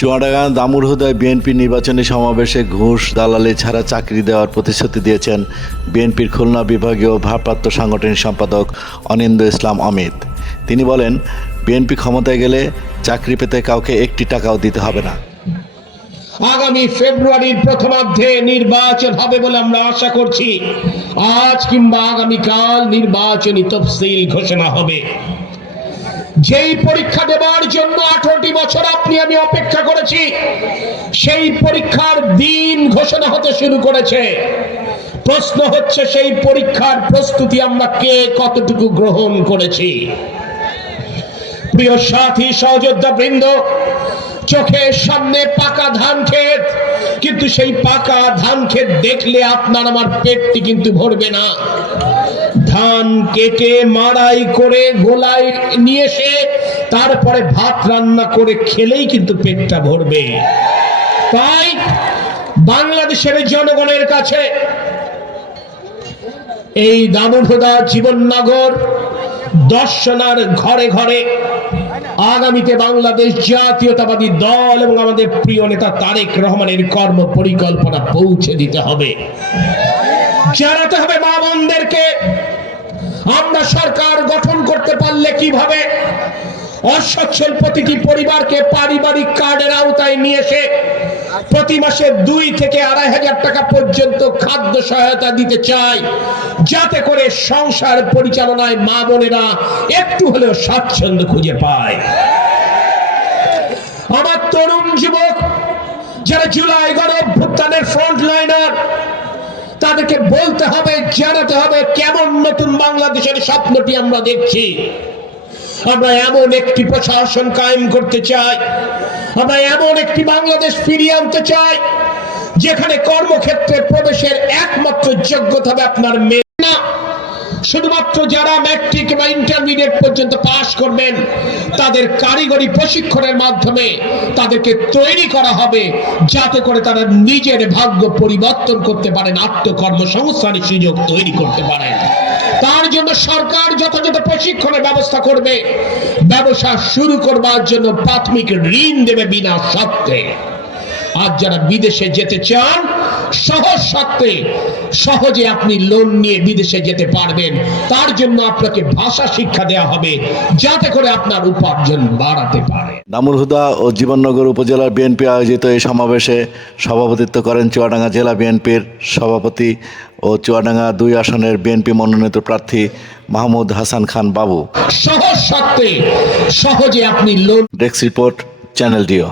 Chuadanga দামুড়হুদায় BNP নির্বাচনী সমাবেশে ঘুষ দালালি ছাড়া চাকরি দেওয়ার প্রতিশ্রুতি দিয়েছেন বিএনপির খুলনা বিভাগীয় ভারপ্রাপ্ত সাংগঠনিক সম্পাদক অনিন্দ্য ইসলাম অমিত। তিনি বলেন, বিএনপি ক্ষমতায় গেলে চাকরি পেতে কাউকে একটি টাকাও দিতে হবে না। আগামী ফেব্রুয়ারির প্রথমার্ধে নির্বাচন হবে বলে আমরা আশা করছি। আজ কিংবা আগামীকাল নির্বাচনী তফসিল ঘোষণা হবে। যেই পরীক্ষা দেবার জন্য 18টি বছর আপনি আমি অপেক্ষা করেছি, সেই পরীক্ষার দিন ঘোষণা হতে শুরু করেছে। প্রশ্ন হচ্ছে, সেই পরীক্ষার প্রস্তুতি আমরা কে কতটুকু গ্রহণ করেছি। প্রিয় সাথী সহযোদ্ধা বৃন্দ, চোখের সামনে পাকা ধান ক্ষেত, কিন্তু সেই পাকা ধান ক্ষেত দেখলে আপনার আমার পেটটি কিন্তু ভরবে না। ধান কেটে মাড়াই করে গোলায় নিয়ে এসে তারপরে ভাত রান্না করে খেলেই কিন্তু পেটটা ভরবে। তাই বাংলাদেশের জনগণের কাছে এই দামোদর জীবননগর দর্শনার ঘরে ঘরে আগামীতে বাংলাদেশ জাতীয়তাবাদী দল এবং আমাদের প্রিয় নেতা তারেক রহমানের কর্ম পরিকল্পনা পৌঁছে দিতে হবে, জানাতে হবে মা বোনদেরকে আমরা সরকার গঠন করতে পারলে কিভাবে অসচ্ছল প্রতিটি পরিবারকে পারিবারিক কার্ডের আওতায় নিয়ে এসে প্রতি মাসে 2 থেকে 2,500 টাকা পর্যন্ত খাদ্য সহায়তা দিতে চাই, যাতে করে সংসার পরিচালনায় মা বোনেরা একটু হলেও স্বাচ্ছন্দ্য খুঁজে পায়। আমার তরুণ যুবক যারা জুলাই গণ অভ্যুত্থানের ফ্রন্ট লাইনার, তাদেরকে বলতে হবে, জানাতে হবে কেমন নতুন বাংলাদেশের স্বপ্নটি আমরা দেখছি। আমরা এমন একটি প্রশাসন কায়েম করতে চাই, আমরা এমন একটি বাংলাদেশ ফিরিয়ে আনতে চাই যেখানে কর্মক্ষেত্রে প্রবেশের একমাত্র যোগ্যতা হবে আপনার মেধা না। শুধুমাত্র যারা ম্যাট্রিক বা ইন্টারমিডিয়েট পর্যন্ত পাশ করবেন তাদের কারিগরি প্রশিক্ষণের মাধ্যমে তাদেরকে তৈরি করা হবে, যাতে করে তারা নিজের ভাগ্য পরিবর্তন করতে পারেন, আত্মকর্মসংস্থানের সুযোগ তৈরি করতে পারেন। তার জন্য সরকার যথাযথ প্রশিক্ষণের ব্যবস্থা করবে, ব্যবসা শুরু করবার জন্য প্রাথমিক ঋণ দেবে বিনা শর্তে। আজ যারা বিদেশে যেতে চান, সহজ শর্তে সহজে আপনি লোন নিয়ে বিদেশে যেতে পারবেন। তার জন্য আপনাকে ভাষা শিক্ষা দেওয়া হবে, যাতে করে আপনার উপার্জন বাড়াতে পারে। দামুড়হুদা ও জীবননগর উপজেলার বিএনপি আয়োজিত এই সমাবেশে সভাপতিত্ব করেন চুয়াডাঙ্গা জেলা বিএনপির সভাপতি ও চুয়াডাঙ্গা 2 আসনের বিএনপি মনোনীত প্রার্থী মাহমুদ হাসান খান বাবু। সহজ শর্তে সহজে আপনি loan. Desk report, channel deo.